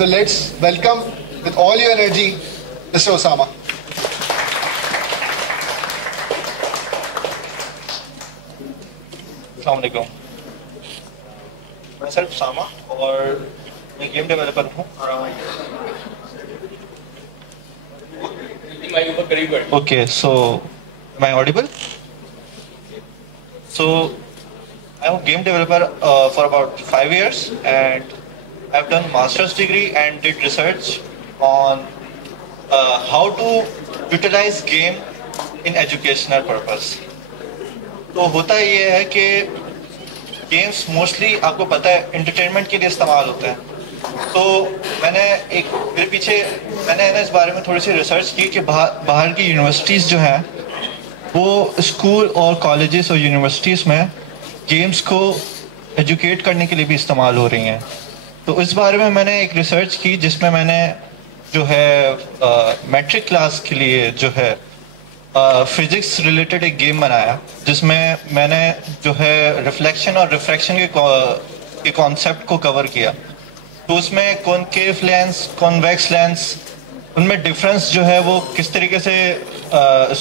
So let's welcome with all your energy, Mr. Osama. अस्सलाम वालेकुम। मैं सिर्फ सामा और मैं गेम डेवलपर हूँ। Okay, so am I audible? So I'm a game developer for about 5 years, and I've done master's degree and did research on how to utilize game in educational purpose. तो होता ये है कि games mostly आपको पता है entertainment के लिए इस्तेमाल होते हैं। तो मेरे पीछे मैंने ना इस बारे में थोड़ी सी रिसर्च की कि बाहर की यूनिवर्सिटीज़ जो हैं वो स्कूल और कॉलेजेस और यूनिवर्सिटीज़ में गेम्स को एजुकेट करने के लिए भी इस्तेमाल हो रही हैं। तो इस बारे में मैंने एक रिसर्च की जिसमें मैंने जो है मैट्रिक क्लास के लिए जो है फिजिक्स रिलेटेड एक गेम बनाया, जिसमें मैंने जो है रिफ्लेक्शन और रिफ्रैक्शन के कॉन्सेप्ट को कवर किया। तो उसमें कॉनकेव लेंस, कॉन्वेक्स लेंस, उनमें डिफरेंस जो है वो किस तरीके से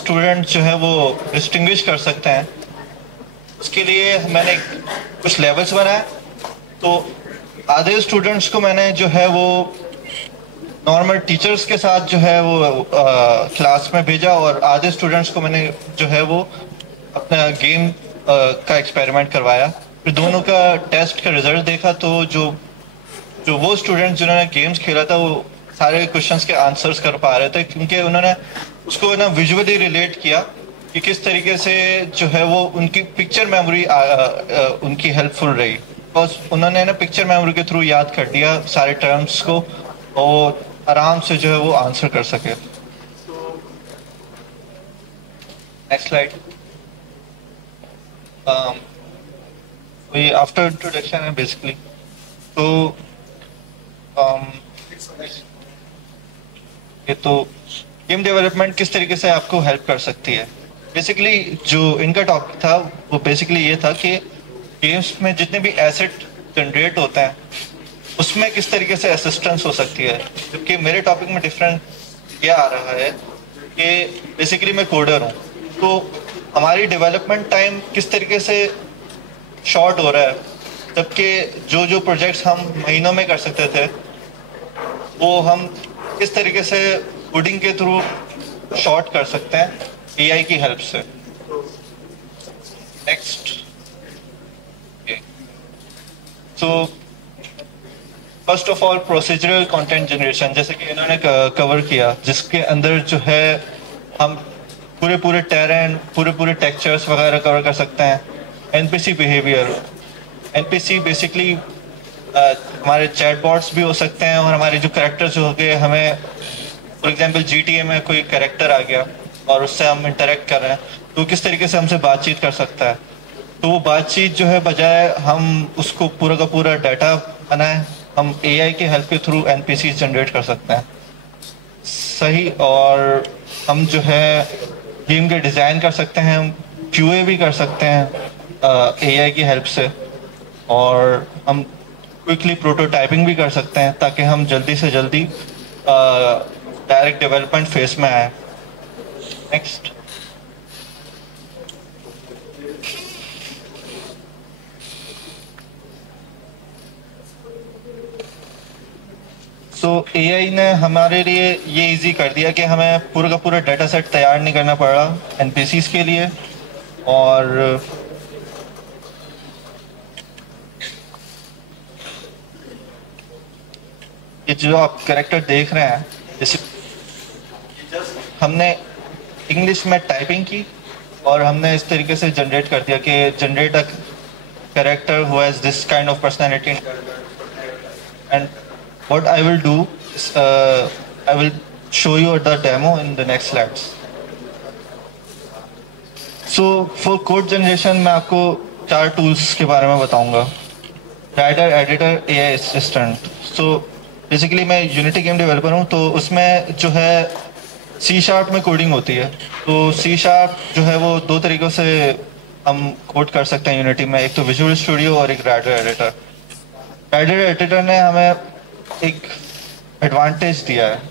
स्टूडेंट जो है वो डिस्टिंग्विश कर सकते हैं, उसके लिए मैंने कुछ लेवल्स बनाए। तो आधे स्टूडेंट्स को मैंने जो है वो नॉर्मल टीचर्स के साथ जो है वो क्लास में भेजा, और आधे स्टूडेंट्स को मैंने जो है वो अपना गेम का एक्सपेरिमेंट करवाया। फिर दोनों का टेस्ट का रिजल्ट देखा, तो जो वो स्टूडेंट्स जिन्होंने गेम्स खेला था वो सारे क्वेश्चंस के आंसर्स कर पा रहे थे, क्योंकि उन्होंने उसको ना विजुअली रिलेट किया कि किस तरीके से जो है वो उनकी पिक्चर मेमोरी उनकी हेल्पफुल रही। बस उन्होंने ना पिक्चर मेमोरी के थ्रू याद कर दिया सारे टर्म्स को और आराम से जो है वो आंसर कर सके। Next slide. ये आफ्टर इंट्रोडक्शन है बेसिकली। तो ये तो गेम डेवलपमेंट किस तरीके से आपको हेल्प कर सकती है। बेसिकली जो इनका टॉपिक था वो बेसिकली ये था कि गेम्स में जितने भी एसेट जनरेट होते हैं उसमें किस तरीके से असिस्टेंस हो सकती है। जबकि मेरे टॉपिक में डिफरेंट ये आ रहा है कि बेसिकली मैं कोडर हूँ, तो हमारी डेवलपमेंट टाइम किस तरीके से शॉर्ट हो रहा है, जबकि जो प्रोजेक्ट्स हम महीनों में कर सकते थे वो हम किस तरीके से कोडिंग के थ्रू शॉर्ट कर सकते हैं एआई की हेल्प से। Next. So first of all procedural content generation, जैसे कि इन्होंने कवर किया, जिसके अंदर जो है हम पूरे टेरेन, पूरे टेक्सचर्स वगैरह कवर कर सकते हैं। एनपीसी बिहेवियर, एनपीसी बेसिकली हमारे चैटबॉट्स भी हो सकते हैं, और हमारे जो कैरेक्टर्स हो गए, हमें फॉर एग्जांपल जीटीए में कोई कैरेक्टर आ गया और उससे हम इंटरेक्ट कर रहे हैं, तो किस तरीके से हमसे बातचीत कर सकता है। तो वो बातचीत जो है बजाय हम उसको पूरा का पूरा डाटा बनाएं, हम एआई के हेल्प के थ्रू एनपीसी जनरेट कर सकते हैं सही। और हम जो है गेम के डिज़ाइन कर सकते हैं, हम क्यूए भी कर सकते हैं एआई की हेल्प से, और हम क्विकली प्रोटोटाइपिंग भी कर सकते हैं ताकि हम जल्दी से जल्दी डायरेक्ट डेवलपमेंट फेज में आए। नेक्स्ट। सो एआई ने हमारे लिए ये इजी कर दिया कि हमें पूरा का पूरा डाटा सेट तैयार नहीं करना पड़ा एनपीसीज के लिए। और ये जो आप कैरेक्टर देख रहे हैं, जैसे हमने इंग्लिश में टाइपिंग की और हमने इस तरीके से जनरेट कर दिया कि generate a character who has this kind of personality, and what I will do is I will show you the demo in the next slides. So for code generation मैं आपको 4 tools के बारे में बताऊंगा। Writer, editor, AI assistant. So basically मैं unity game developer हूँ, तो उसमें जो है C# में कोडिंग होती है। तो C# जो है वो 2 तरीक़ों से हम कोड कर सकते हैं यूनिटी में, एक तो विजुअल स्टूडियो और एक राइटर एडिटर। राइटर एडिटर ने हमें एक एडवांटेज दिया है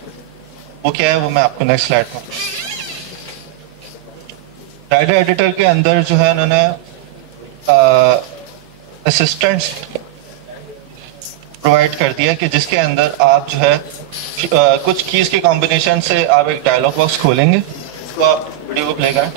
वो क्या है, वो मैं आपको नेक्स्ट स्लाइड में। राइटर एडिटर के अंदर जो है उन्होंने असिस्टेंट्स प्रोवाइड कर दिया कि जिसके अंदर आप जो है कुछ कीज के कॉम्बिनेशन से आप एक डायलॉग बॉक्स खोलेंगे, तो आप वीडियो को प्ले करें।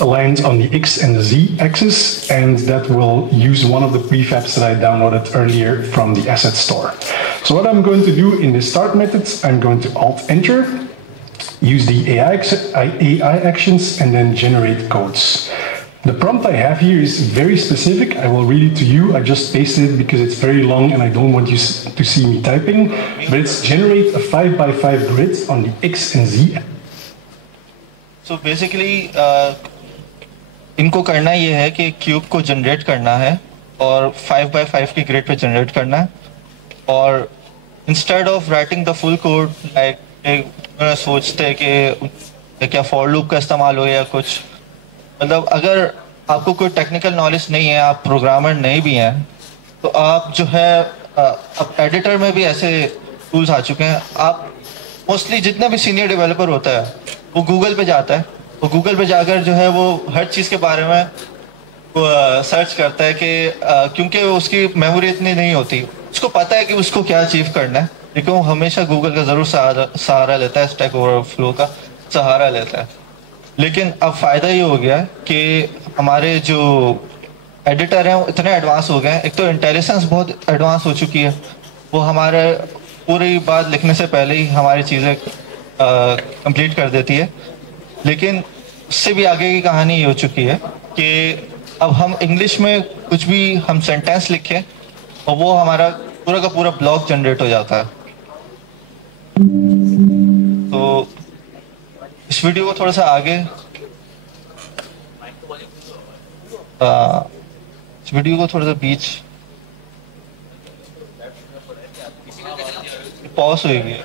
Aligns on the X and the Z axis, and that will use one of the prefabs that I downloaded earlier from the asset store. So what I'm going to do in the start methods, I'm going to Alt-Enter, use the AI actions, and then generate codes. The prompt I have here is very specific. I will read it to you. I just pasted it because it's very long and I don't want you to see me typing, but it's generate a 5x5 grid on the X and Z. So basically, इनको करना ये है कि cube को generate करना है और 5x5 की ग्रिड पे जनरेट करना है, और instead of writing the full code like सोचते कि क्या फॉर लूप का इस्तेमाल हो या कुछ, मतलब अगर आपको कोई टेक्निकल नॉलेज नहीं है, आप प्रोग्रामर नहीं भी हैं, तो आप जो है अब एडिटर में भी ऐसे टूल्स आ चुके हैं। आप मोस्टली जितना भी सीनियर डेवलपर होता है वो गूगल पे जाता है, वो गूगल पे जाकर जो है वो हर चीज़ के बारे में सर्च करता है कि क्योंकि उसकी मेमोरी इतनी नहीं होती, उसको पता है कि उसको क्या अचीव करना है, लेकिन वो हमेशा गूगल का ज़रूर सहारा लेता है, स्टैक ओवरफ्लो का सहारा लेता है। लेकिन अब फ़ायदा ये हो गया कि हमारे जो एडिटर हैं वो इतने एडवांस हो गए हैं, एक तो इंटेलिजेंस बहुत एडवांस हो चुकी है, वो हमारे पूरी बात लिखने से पहले ही हमारी चीज़ें कंप्लीट कर देती है। लेकिन उससे भी आगे की कहानी ये हो चुकी है कि अब हम इंग्लिश में कुछ भी हम सेंटेंस लिखें और वो हमारा पूरा का पूरा ब्लॉक जनरेट हो जाता है। तो इस वीडियो को थोड़ा सा आगे इस वीडियो को थोड़ा सा बीच पॉज होगी।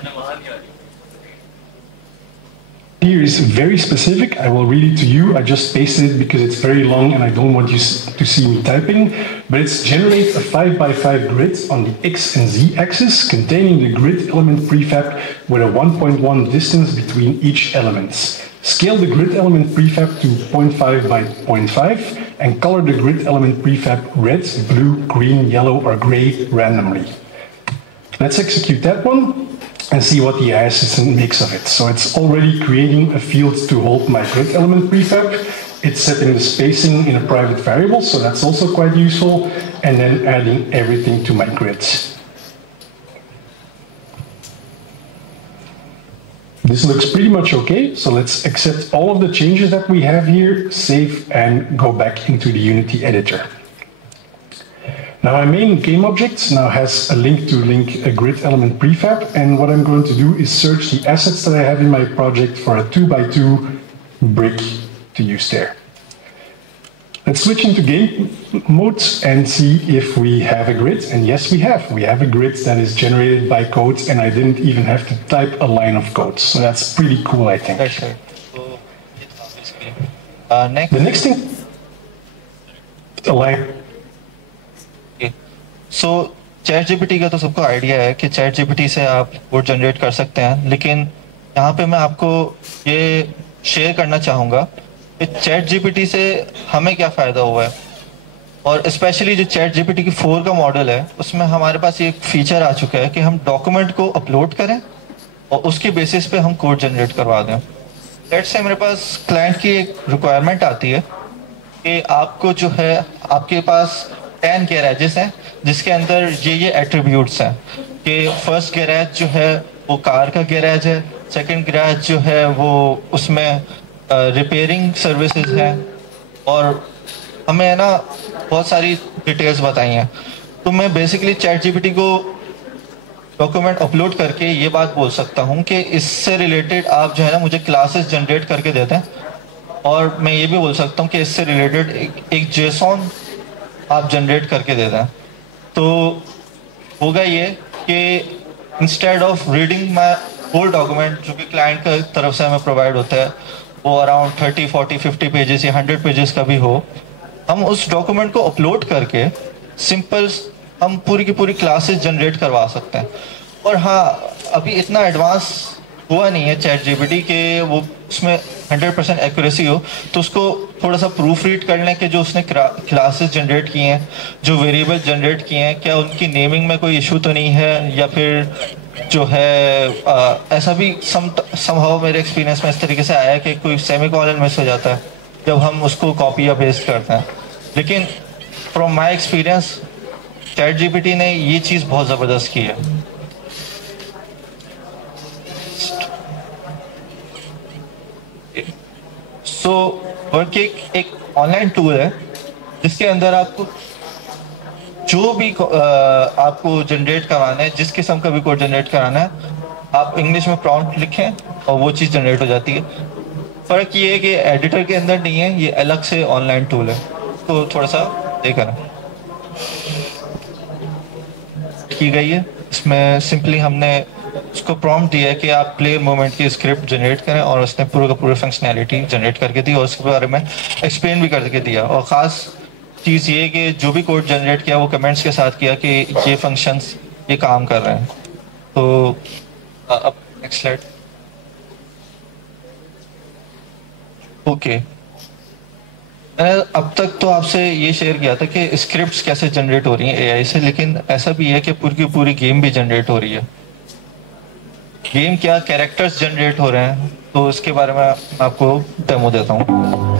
Here is very specific. I will read it to you. I just pasted it because it's very long and I don't want you to see me typing. But it's generate a 5x5 grid on the X and Z axis containing the grid element prefab with a 1.1 distance between each elements. Scale the grid element prefab to 0.5 by 0.5 and color the grid element prefab red, blue, green, yellow, or gray randomly. Let's execute that one and see what the AI system makes of it. So it's already creating a field to hold my grid element prefab. It's setting the spacing in a private variable, so that's also quite useful, and then adding everything to my grids. This looks pretty much okay, so let's accept all of the changes that we have here, save, and go back into the Unity editor. Now my main game object now has a link to link a grid element prefab, and what I'm going to do is search the assets that I have in my project for a 2x2 brick to use there. Let's switch into game mode and see if we have a grid, and yes we have. We have a grid that is generated by code and I didn't even have to type a line of code, so that's pretty cool I think. That's right. So, The next thing, a line. So chat GPT का तो सबको idea है कि chat GPT से आप code generate कर सकते हैं, लेकिन यहाँ पे मैं आपको ये शेयर करना चाहूँगा कि चैट जीपीटी से हमें क्या फ़ायदा हुआ है, और स्पेशली जो चैट जीपीटी की 4 का मॉडल है उसमें हमारे पास ये फीचर आ चुका है कि हम डॉक्यूमेंट को अपलोड करें और उसके बेसिस पे हम कोड जनरेट करवा दें। लेट्स से मेरे पास क्लाइंट की एक रिक्वायरमेंट आती है कि आपको जो है आपके पास 10 गैराजेस हैं जिसके अंदर ये एट्रीब्यूट्स हैं कि फर्स्ट गैराज जो है वो कार का गैराज है, सेकंड गैराज जो है वो उसमें रिपेयरिंग सर्विसेज हैं, और हमें ना बहुत सारी डिटेल्स बताई हैं। तो मैं बेसिकली चैट जीपीटी को डॉक्यूमेंट अपलोड करके ये बात बोल सकता हूँ कि इससे रिलेटेड आप जो है ना मुझे क्लासेस जनरेट करके देते हैं, और मैं ये भी बोल सकता हूँ कि इससे रिलेटेड एक जेसॉन आप जनरेट करके देते हैं। तो होगा ये कि instead of reading my whole document जो कि क्लाइंट की तरफ से हमें प्रोवाइड होता है वो अराउंड 30, 40, 50 पेजेस या 100 पेजेस का भी हो, हम उस डॉक्यूमेंट को अपलोड करके सिंपल हम पूरी की पूरी क्लासेस जनरेट करवा सकते हैं। और हाँ, अभी इतना एडवांस हुआ नहीं है चैट जीपीटी के वो उसमें 100% एक्यूरेसी हो, तो उसको थोड़ा सा प्रूफ रीड कर लें कि जो उसने क्लासेस जनरेट किए हैं, जो वेरिएबल जनरेट किए हैं, क्या उनकी नेमिंग में कोई इशू तो नहीं है, या फिर जो है ऐसा भी समहाउ मेरे एक्सपीरियंस में इस तरीके से आया है कि कोई सेमीकोलन मिस हो जाता है जब हम उसको कॉपी या पेस्ट करते हैं। लेकिन from my experience chat GPT ने ये चीज़ बहुत ज़बरदस्त की है। सो वर्ककेक एक ऑनलाइन टूल है जिसके अंदर आपको जो भी आपको जनरेट कराना है, जिस किस्म का भी कोड जनरेट कराना है, आप इंग्लिश में प्रॉम्प्ट लिखें और वो चीज़ जनरेट हो जाती है। फ़र्क ये है कि एडिटर के अंदर नहीं है, ये अलग से ऑनलाइन टूल है। तो थोड़ा सा देखना की गई है। इसमें सिंपली हमने उसको प्रॉम्प्ट दिया है कि आप प्ले मोमेंट की स्क्रिप्ट जनरेट करें, और उसने पूरा का पूरा फंक्शनैलिटी जनरेट करके दी और उसके बारे में एक्सप्लेन भी करके दिया। और ख़ास चीज़ ये कि जो भी कोड जनरेट किया वो कमेंट्स के साथ किया कि ये फंक्शंस ये काम कर रहे हैं। तो अब नेक्स्ट स्लाइड। ओके, मैंने अब तक तो आपसे ये शेयर किया था कि स्क्रिप्ट्स कैसे जनरेट हो रही हैं एआई से, लेकिन ऐसा भी है कि पूरी की पूरी गेम भी जनरेट हो रही है। गेम क्या, कैरेक्टर्स जनरेट हो रहे हैं, तो इसके बारे में आपको डेमो देता हूँ।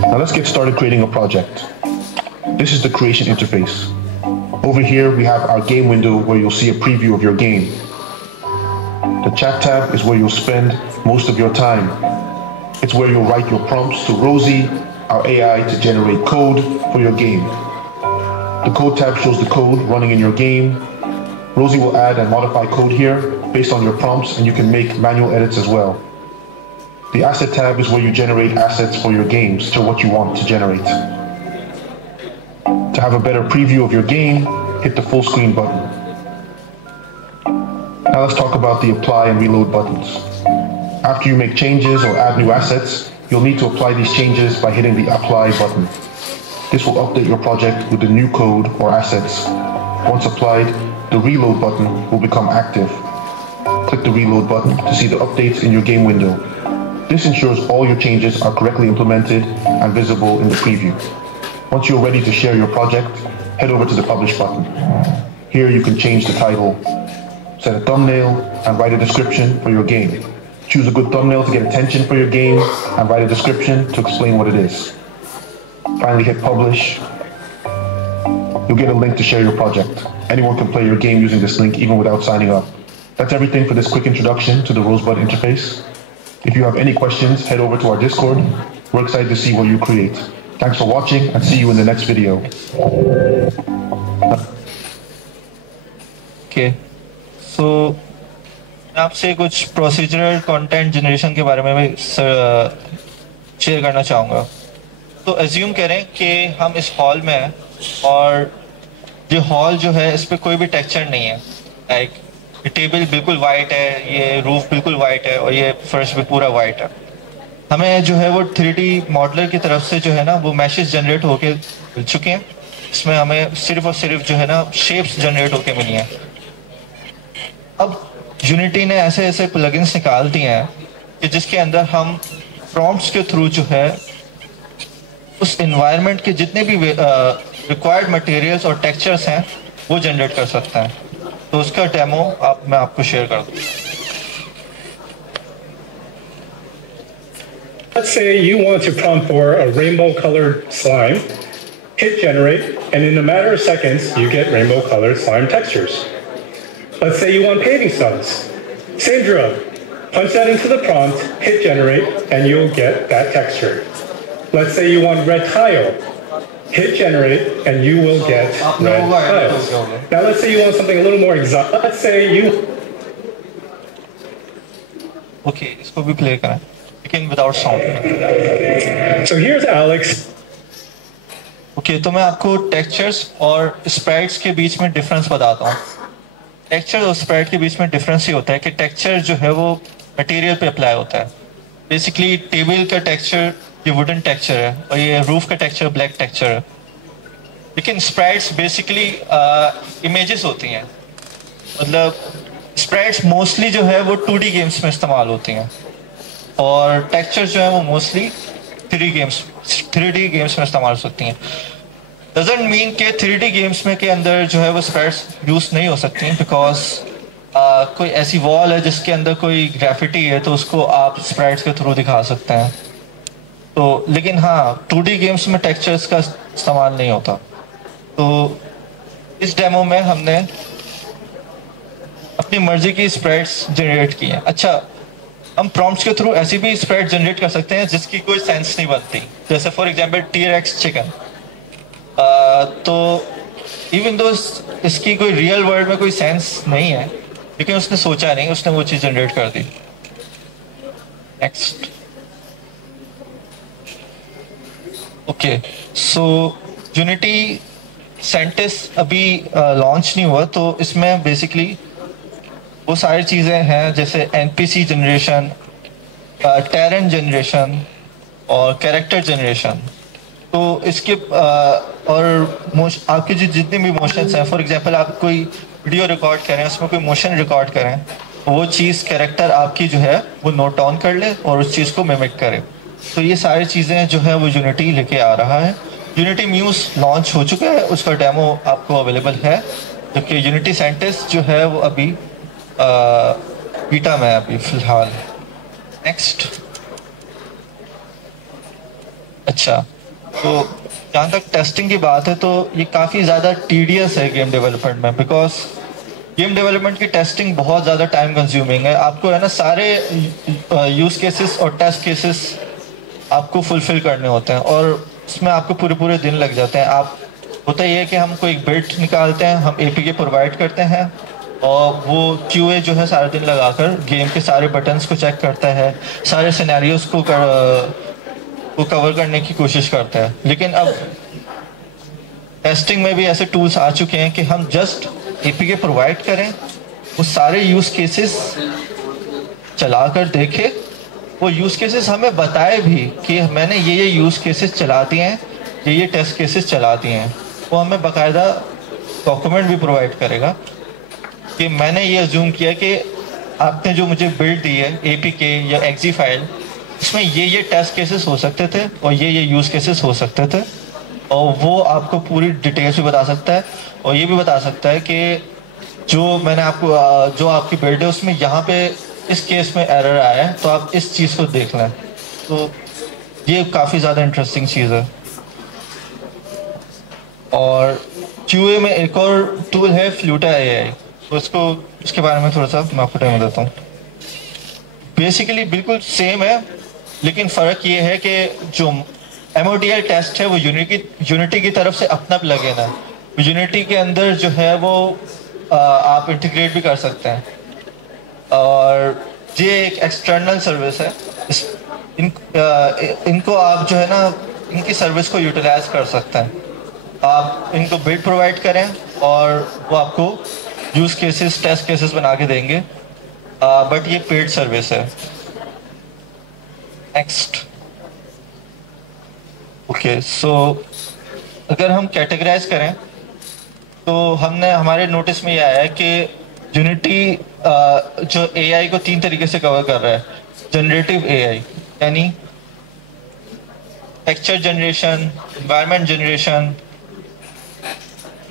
Now let's get started creating a project. This is the creation interface. Over here we have our game window where you'll see a preview of your game. The chat tab is where you'll spend most of your time. It's where you'll write your prompts to Rosie, our AI, to generate code for your game. The code tab shows the code running in your game. Rosie will add and modify code here based on your prompts, and you can make manual edits as well. The asset tab is where you generate assets for your games to what you want to generate. To have a better preview of your game, hit the full screen button. Now let's talk about the apply and reload buttons. After you make changes or add new assets, you'll need to apply these changes by hitting the apply button. This will update your project with the new code or assets. Once applied, the reload button will become active. Click the reload button to see the updates in your game window. This ensures all your changes are correctly implemented and visible in the preview. Once you're ready to share your project, head over to the publish button. Here you can change the title, set a thumbnail, and write a description for your game. Choose a good thumbnail to get attention for your game, and write a description to explain what it is. Finally hit publish. You'll get a link to share your project. Anyone can play your game using this link even without signing up. That's everything for this quick introduction to the Rosebud interface. If you have any questions, head over to our Discord. We're excited to see what you create. Thanks for watching and see you in the next video. Okay. So मैं आपसे कुछ procedural content generation के बारे में भी share करना चाहूँगा। तो एज्यूम करें कि हम इस हॉल में हैं और ये हॉल जो है इस पर कोई भी टेक्सचर नहीं है। लाइक ये टेबल बिल्कुल वाइट है, ये रूफ बिल्कुल वाइट है और ये फर्श भी पूरा वाइट है। हमें जो है वो 3D मॉडलर की तरफ से जो है ना वो मैशेस जनरेट होके मिल चुके हैं। इसमें हमें सिर्फ और सिर्फ जो है ना शेप्स जनरेट होके मिली हैं। अब यूनिटी ने ऐसे ऐसे प्लगइन्स निकाल दिए हैं कि जिसके अंदर हम प्रॉम्प्ट्स के थ्रू जो है उस एनवायरनमेंट के जितने भी रिक्वायर्ड मटेरियल्स और टेक्सचर्स हैं वो जनरेट कर सकते हैं। तो उसका डेमो मैं आपको शेयर कर दूँ। Let's say you want to prompt for a rainbow colored slime, hit generate, and in a matter of seconds, you get rainbow colored slime textures. Let's say you want paving stones. Same drill. Punch that into the prompt, hit generate, and you'll get that texture. Let's say you want red tile. Hit generate, and you will get red tiles. Now let's say you want something a little more exotic. Let's say you... Okay, इसको भी play करें, लेकिन without sound. So here's Alex. Okay, तो मैं आपको textures और sprites के बीच में डिफरेंस बताता हूँ। टेक्सचर और स्प्राइट के बीच में डिफरेंस ये होता है कि टेक्सचर जो है वो मटेरियल पे अप्लाई होता है। बेसिकली टेबल का टेक्सचर ये वुडन टेक्सचर है और ये रूफ का टेक्सचर ब्लैक टेक्सचर है। लेकिन स्प्राइट्स बेसिकली इमेजेस होती हैं, मतलब स्प्राइट्स मोस्टली जो है वो 2D गेम्स में इस्तेमाल होती हैं और टेक्सचर जो है वो मोस्टली 3D गेम्स में इस्तेमाल हो सकती हैं। डजंट मीन के 3D गेम्स में के अंदर जो है वो स्प्राइट्स यूज नहीं हो सकती, बिकॉज कोई ऐसी वॉल है जिसके अंदर कोई ग्राफिटी है तो उसको आप स्प्राइट्स के थ्रू दिखा सकते हैं। तो लेकिन हाँ 2D गेम्स में टेक्सचर्स का इस्तेमाल नहीं होता। तो इस डेमो में हमने अपनी मर्जी की स्प्राइट्स जनरेट की हैं। अच्छा, हम प्रॉम्प्ट्स के थ्रू ऐसी भी स्प्राइट जनरेट कर सकते हैं जिसकी कोई सेंस नहीं बनती, जैसे फॉर एग्जांपल T-Rex चिकन। तो इवन दो इसकी कोई रियल वर्ल्ड में कोई सेंस नहीं है, लेकिन उसने सोचा नहीं, उसने वो चीज़ जनरेट कर दी। नेक्स्ट। ओके, सो यूनिटी सेंटिस अभी लॉन्च नहीं हुआ, तो इसमें बेसिकली वो सारी चीज़ें हैं जैसे NPC जनरेशन, टेरेन जनरेशन और कैरेक्टर जनरेशन। तो इसके और आपके जो जितने भी मोशंस हैं, फॉर एग्जांपल आप कोई वीडियो रिकॉर्ड करें, उसमें कोई मोशन रिकॉर्ड करें, वो चीज़ कैरेक्टर आपकी जो है वो नोट डाउन कर ले और उस चीज़ को मिमिक करे। तो ये सारी चीज़ें जो है वो यूनिटी लेके आ रहा है। यूनिटी म्यूज लॉन्च हो चुका है, उसका डेमो आपको अवेलेबल है, जबकि यूनिटी सेंटिस जो है वो अभी बीटा में है अभी फिलहाल। नेक्स्ट। अच्छा, तो जहाँ तक टेस्टिंग की बात है तो ये काफ़ी ज़्यादा टीडियस है गेम डेवलपमेंट में, बिकॉज गेम डेवलपमेंट की टेस्टिंग बहुत ज़्यादा टाइम कंज्यूमिंग है। आपको है ना सारे यूज़ केसेस और टेस्ट केसेस आपको फुलफिल करने होते हैं और उसमें आपको पूरे पूरे दिन लग जाते हैं। आप होता ये है कि हम कोई बिल्ड निकालते हैं, हम APK प्रोवाइड करते हैं और वो QA जो है सारा दिन लगाकर गेम के सारे बटन्स को चेक करता है, सारे सिनेरियोस को कवर करने की कोशिश करता है। लेकिन अब टेस्टिंग में भी ऐसे टूल्स आ चुके हैं कि हम जस्ट APK प्रोवाइड करें, वो सारे यूज़ केसेस चलाकर देखें, वो यूज़ केसेस हमें बताए भी कि मैंने ये यूज़ केसेस चला दिए हैं, ये टेस्ट केसेस चला दिए हैं। वो हमें बाकायदा डॉक्यूमेंट भी प्रोवाइड करेगा कि मैंने ये अज्यूम किया कि आपने जो मुझे बिल्ड दी है APK या exe फाइल, इसमें ये टेस्ट केसेस हो सकते थे और ये यूज़ केसेस हो सकते थे, और वो आपको पूरी डिटेल्स भी बता सकता है और ये भी बता सकता है कि जो मैंने आपको जो आपकी बिल्ड है उसमें यहाँ पे इस केस में एरर आया है, तो आप इस चीज़ को देख लें। तो ये काफ़ी ज़्यादा इंटरेस्टिंग चीज़ है। और QA में एक और टूल है फ्लूटा AI, तो उसके बारे में थोड़ा सा मैं आपको टाइम देता हूँ। बेसिकली बिल्कुल सेम है, लेकिन फ़र्क ये है कि जो MODL टेस्ट है वो यूनिटी की तरफ से अपना प्लगइन है। यूनिटी के अंदर जो है वो आप इंटीग्रेट भी कर सकते हैं, और ये एक एक्सटर्नल सर्विस है। इनको आप जो है ना इनकी सर्विस को यूटिलाइज कर सकते हैं। आप इनको बिल्ड प्रोवाइड करें और वो आपको यूज़ केसेस टेस्ट केसेस बना के देंगे, बट ये पेड सर्विस है। नेक्स्ट। ओके, सो अगर हम कैटेगराइज करें तो हमने हमारे नोटिस में ये आया है कि यूनिटी जो AI को 3 तरीके से कवर कर रहा है। जनरेटिव AI यानी texture generation, environment generation,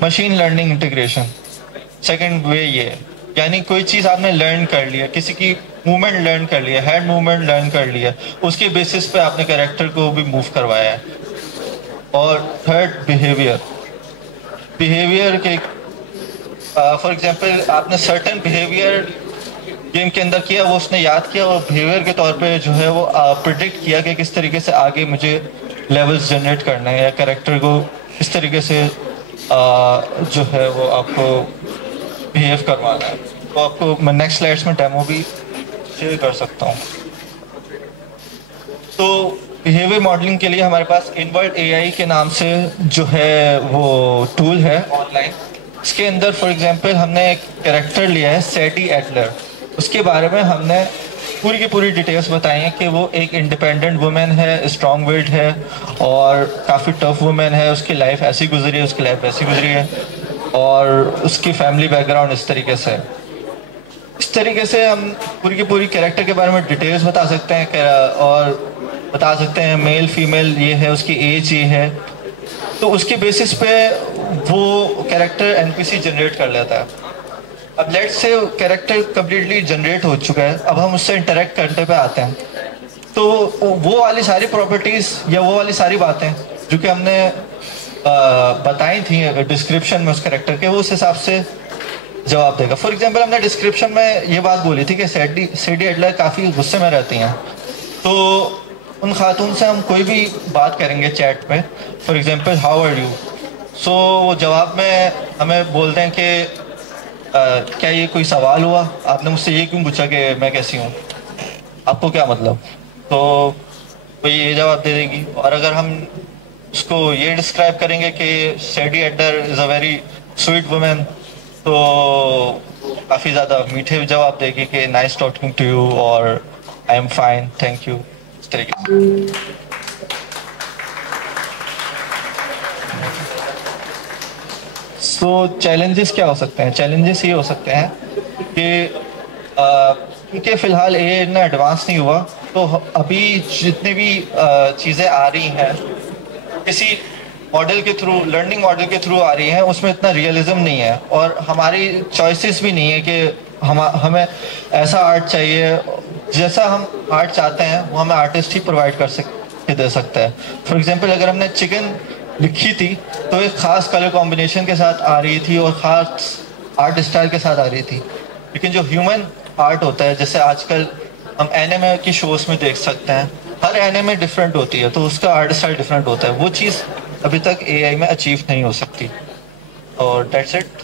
machine learning integration. Second वे ये है, यानी कोई चीज़ आपने लर्न कर लिया, किसी की मूवमेंट लर्न कर लिया, हैंड मूवमेंट लर्न कर लिया, उसके बेसिस पे आपने कैरेक्टर को भी मूव करवाया है। और थर्ड बिहेवियर के फॉर एग्जांपल आपने सर्टेन बिहेवियर गेम के अंदर किया, वो उसने याद किया और बिहेवियर के तौर पे जो है वो प्रिडिक्ट किया कि किस तरीके से आगे मुझे लेवल्स जनरेट करना है या कैरेक्टर को किस तरीके से जो है वो आपको बिहेव करवाना है। तो आपको मैं नेक्स्ट स्लाइड्स में डेमो भी शेयर कर सकता हूँ। तो बिहेवियर मॉडलिंग के लिए हमारे पास इनवर्ट AI के नाम से जो है वो टूल है ऑनलाइन। इसके अंदर फॉर एग्जांपल हमने एक कैरेक्टर लिया है सैडी एडलर, उसके बारे में हमने पूरी की पूरी डिटेल्स बताई हैं कि वो एक इंडिपेंडेंट वुमेन है, स्ट्रॉन्ग विल्ड है और काफ़ी टफ वुमेन है, उसकी लाइफ ऐसी गुजरी है, उसकी लाइफ ऐसी गुजरी है और उसकी फैमिली बैकग्राउंड इस तरीके से है। इस तरीके से हम पूरी की पूरी कैरेक्टर के बारे में डिटेल्स बता सकते हैं और बता सकते हैं मेल फीमेल ये है, उसकी एज ये है, तो उसके बेसिस पे वो कैरेक्टर एनपीसी जनरेट कर लेता है। अब let's say character completely generate हो चुका है, अब हम उससे इंटरेक्ट करने पे आते हैं, तो वो वाली सारी प्रॉपर्टीज़ या वो वाली सारी बातें जो कि हमने बताई थी डिस्क्रिप्शन में उस कैरेक्टर के, वो उस हिसाब से जवाब देगा। फॉर एग्जांपल हमने डिस्क्रिप्शन में ये बात बोली थी कि सेडी एडलर काफ़ी गुस्से में रहती हैं, तो उन खातून से हम कोई भी बात करेंगे चैट पे, for example how are you, so वो जवाब में हमें बोलते हैं कि क्या ये कोई सवाल हुआ, आपने मुझसे ये क्यों पूछा कि मैं कैसी हूँ, आपको क्या मतलब, तो वो ये जवाब दे देगी। और अगर हम उसको ये डिस्क्राइब करेंगे कि Sadie Adler is a very sweet women, तो काफ़ी ज़्यादा मीठे जवाब देगी कि नाइस टॉकिंग टू यू और I am fine, thank you, इस तरीके से। तो चैलेंजेस क्या हो सकते हैं? चैलेंजेस ये हो सकते हैं कि क्योंकि फ़िलहाल ये इतना एडवांस नहीं हुआ, तो अभी जितनी भी चीज़ें आ रही हैं किसी मॉडल के थ्रू, लर्निंग मॉडल के थ्रू आ रही हैं, उसमें इतना रियलिज्म नहीं है और हमारी चॉइसेस भी नहीं है कि हमें ऐसा आर्ट चाहिए, जैसा हम आर्ट चाहते हैं वो हमें आर्टिस्ट ही प्रोवाइड दे सकता है। फॉर एग्जांपल अगर हमने चिकन लिखी थी तो एक ख़ास कलर कॉम्बिनेशन के साथ आ रही थी और ख़ास आर्ट स्टाइल के साथ आ रही थी, लेकिन जो ह्यूमन आर्ट होता है, जैसे आजकल हम एनिमे की शोज़ में देख सकते हैं, हर एनिमे डिफरेंट होती है, तो उसका आर्ट स्टाइल डिफरेंट होता है, वो चीज़ अभी तक एआई में अचीव नहीं हो सकती। और दैट्स इट।